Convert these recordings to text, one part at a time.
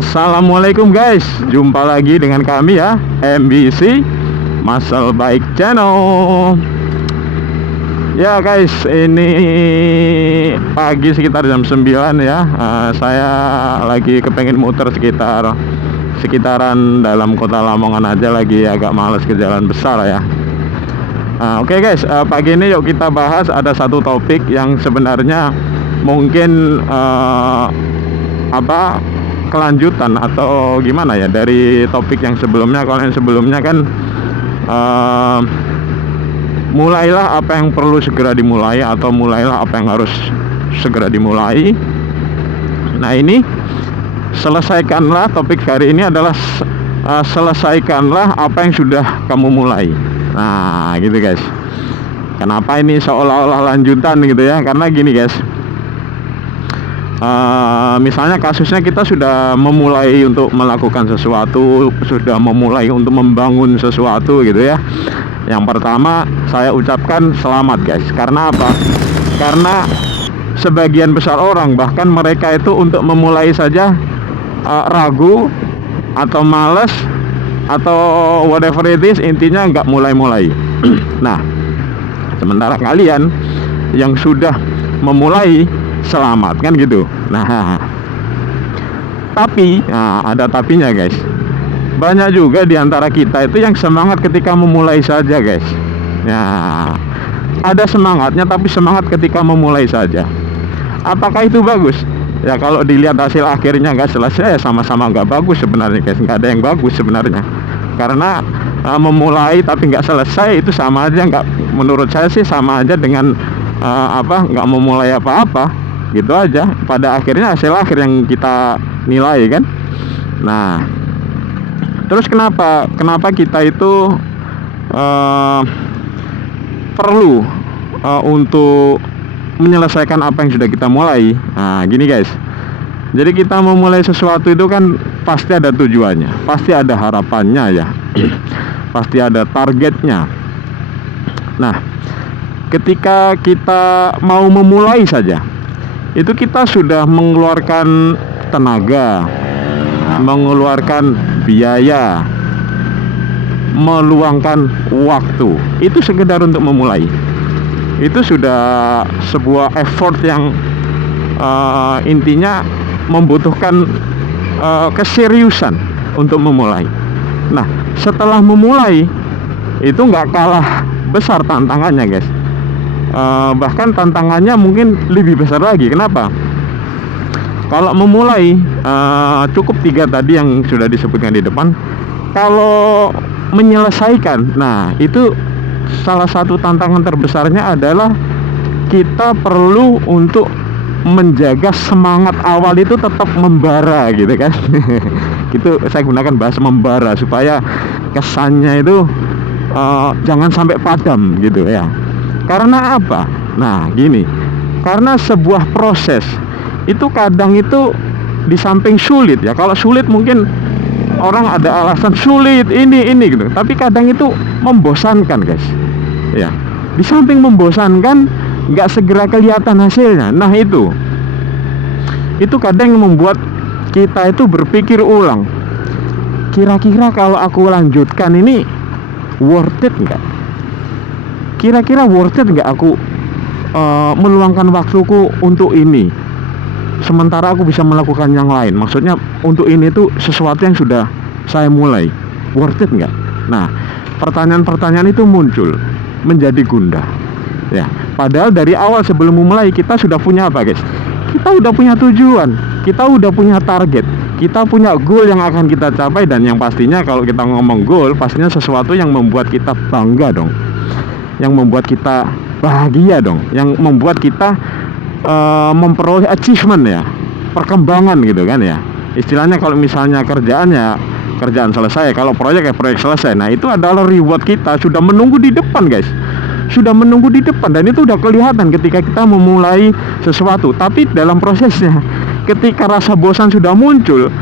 Assalamualaikum guys, jumpa lagi dengan kami ya, MBC Muscle Bike Channel. Ya guys, ini pagi sekitar jam 9 ya. Saya lagi kepengen muter sekitaran dalam kota Lamongan aja, lagi agak males ke jalan besar ya. Oke guys, pagi ini yuk kita bahas ada satu topik yang sebenarnya mungkin kelanjutan atau gimana ya dari topik yang sebelumnya. Kalau yang sebelumnya kan mulailah apa yang perlu segera dimulai, atau mulailah apa yang harus segera dimulai. Nah, ini selesaikanlah, topik hari ini adalah selesaikanlah apa yang sudah kamu mulai. Nah gitu guys, kenapa ini seolah-olah lanjutan gitu ya, karena gini guys, misalnya kasusnya kita sudah memulai untuk melakukan sesuatu, sudah memulai untuk membangun sesuatu gitu ya. Yang pertama saya ucapkan selamat guys. Karena apa? Karena sebagian besar orang, bahkan mereka itu untuk memulai saja ragu atau males atau whatever it is, intinya nggak mulai-mulai. Nah, sementara kalian yang sudah memulai, selamat kan gitu. Nah, tapi ada tapinya guys. Banyak juga di antara kita itu yang semangat ketika memulai saja guys. Nah, ada semangatnya tapi semangat ketika memulai saja. Apakah itu bagus? Ya kalau dilihat hasil akhirnya nggak selesai, ya sama-sama nggak bagus sebenarnya guys. Nggak ada yang bagus sebenarnya. Karena memulai tapi nggak selesai itu sama aja, nggak, menurut saya sih sama aja dengan nggak memulai apa-apa. Gitu aja, pada akhirnya hasil akhir yang kita nilai kan. Nah, terus kenapa kita itu perlu untuk menyelesaikan apa yang sudah kita mulai. Nah gini guys, jadi kita memulai sesuatu itu kan pasti ada tujuannya, pasti ada harapannya ya. Pasti ada targetnya. Nah, ketika kita mau memulai saja, itu kita sudah mengeluarkan tenaga, mengeluarkan biaya, meluangkan waktu. Itu sekedar untuk memulai. Itu sudah sebuah effort yang intinya membutuhkan keseriusan untuk memulai. Nah, setelah memulai itu nggak kalah besar tantangannya guys. Bahkan tantangannya mungkin lebih besar lagi. Kenapa? Kalau memulai cukup 3 tadi yang sudah disebutkan di depan. Kalau menyelesaikan, nah itu salah satu tantangan terbesarnya adalah kita perlu untuk menjaga semangat awal itu tetap membara gitu kan. Gitu, saya gunakan bahasa membara supaya kesannya itu jangan sampai padam gitu ya. Karena apa? Nah gini, karena sebuah proses itu kadang itu di samping sulit ya. Kalau sulit mungkin orang ada alasan sulit ini gitu, tapi kadang itu membosankan guys ya. Di samping membosankan, nggak segera kelihatan hasilnya. Nah itu kadang membuat kita itu berpikir ulang, kira-kira kalau aku lanjutkan ini worth it nggak? Kira-kira worth it nggak aku meluangkan waktuku untuk ini, sementara aku bisa melakukan yang lain. Maksudnya untuk ini tuh sesuatu yang sudah saya mulai, worth it nggak? Nah, pertanyaan-pertanyaan itu muncul, menjadi gundah ya. Padahal dari awal sebelum memulai kita sudah punya apa guys? Kita udah punya tujuan, kita udah punya target, kita punya goal yang akan kita capai. Dan yang pastinya kalau kita ngomong goal, pastinya sesuatu yang membuat kita bangga dong, yang membuat kita bahagia dong, yang membuat kita memperoleh achievement ya, perkembangan gitu kan ya. Istilahnya kalau misalnya kerjaan selesai, kalau proyek selesai. Nah itu adalah reward kita, sudah menunggu di depan guys, sudah menunggu di depan. Dan itu udah kelihatan ketika kita memulai sesuatu. Tapi dalam prosesnya, ketika rasa bosan sudah muncul,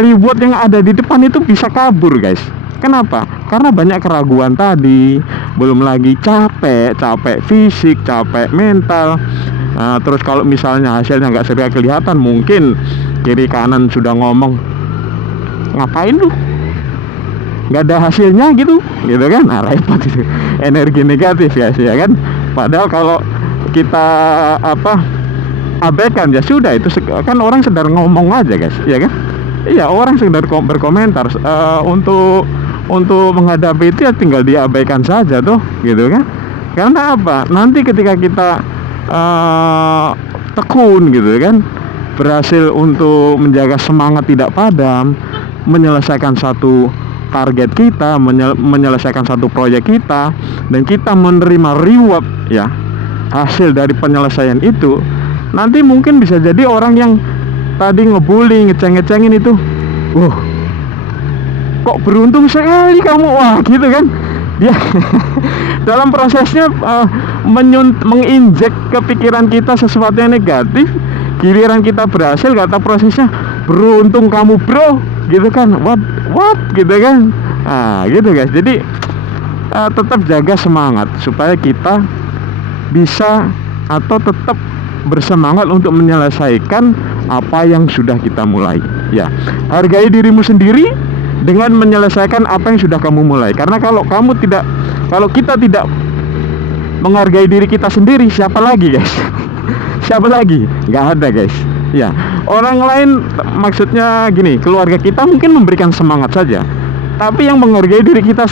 reward yang ada di depan itu bisa kabur guys. Kenapa? Karena banyak keraguan tadi, belum lagi capek fisik, capek mental. Terus kalau misalnya hasilnya nggak segera kelihatan, mungkin kiri kanan sudah ngomong, ngapain lu, nggak ada hasilnya gitu kan. Nah, repot itu energi negatif guys ya kan. Padahal kalau kita abaikan ya sudah, itu kan orang sedang ngomong aja guys ya kan. Iya, orang sekedar berkomentar. Untuk menghadapi itu ya tinggal diabaikan saja tuh gitu kan. Karena apa, nanti ketika kita tekun gitu kan, berhasil untuk menjaga semangat tidak padam, menyelesaikan satu target kita, menyelesaikan satu proyek kita, dan kita menerima reward ya, hasil dari penyelesaian itu, nanti mungkin bisa jadi orang yang tadi ngebully, ngeceng-ngecengin itu, kok beruntung sekali kamu, wah gitu kan. Dia dalam prosesnya menginjek ke pikiran kita sesuatu yang negatif. Giliran kita berhasil, kata prosesnya, beruntung kamu bro, gitu kan. What gitu kan. Nah gitu guys. Jadi tetap jaga semangat supaya kita bisa atau tetap bersemangat untuk menyelesaikan apa yang sudah kita mulai ya. Hargai dirimu sendiri dengan menyelesaikan apa yang sudah kamu mulai. Karena kalau kita tidak menghargai diri kita sendiri, siapa lagi guys? Siapa lagi? Nggak ada guys ya. Orang lain, maksudnya gini, keluarga kita mungkin memberikan semangat saja, tapi yang menghargai diri kita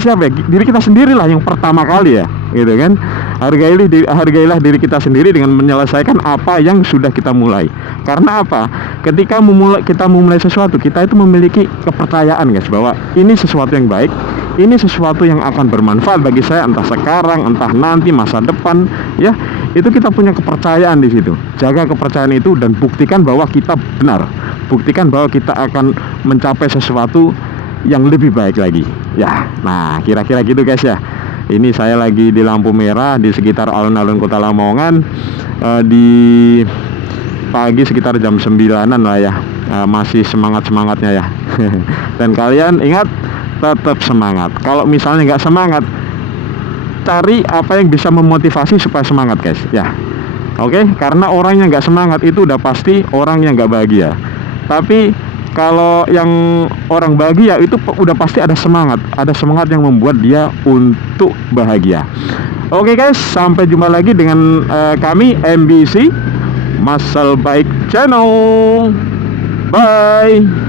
siapa ya? Diri kita sendirilah yang pertama kali ya gitu kan. Hargailah diri kita sendiri dengan menyelesaikan apa yang sudah kita mulai. Karena apa? Ketika kita memulai sesuatu, kita itu memiliki kepercayaan guys, bahwa ini sesuatu yang baik, ini sesuatu yang akan bermanfaat bagi saya, entah sekarang, entah nanti, masa depan ya. Itu kita punya kepercayaan di situ. Jaga kepercayaan itu dan buktikan bahwa kita benar. Buktikan bahwa kita akan mencapai sesuatu yang lebih baik lagi ya. Nah kira-kira gitu guys ya. Ini saya lagi di lampu merah di sekitar alun-alun Kota Lamongan, di pagi sekitar jam 9-an lah ya. Masih semangat-semangatnya ya. Dan kalian ingat, tetap semangat. Kalau misalnya nggak semangat, cari apa yang bisa memotivasi supaya semangat guys ya. Oke, karena orang yang nggak semangat itu udah pasti orang yang nggak bahagia. Tapi kalau yang orang bahagia itu udah pasti ada semangat yang membuat dia untuk bahagia. Oke guys, sampai jumpa lagi dengan kami MBC Muscle Bike Channel. Bye.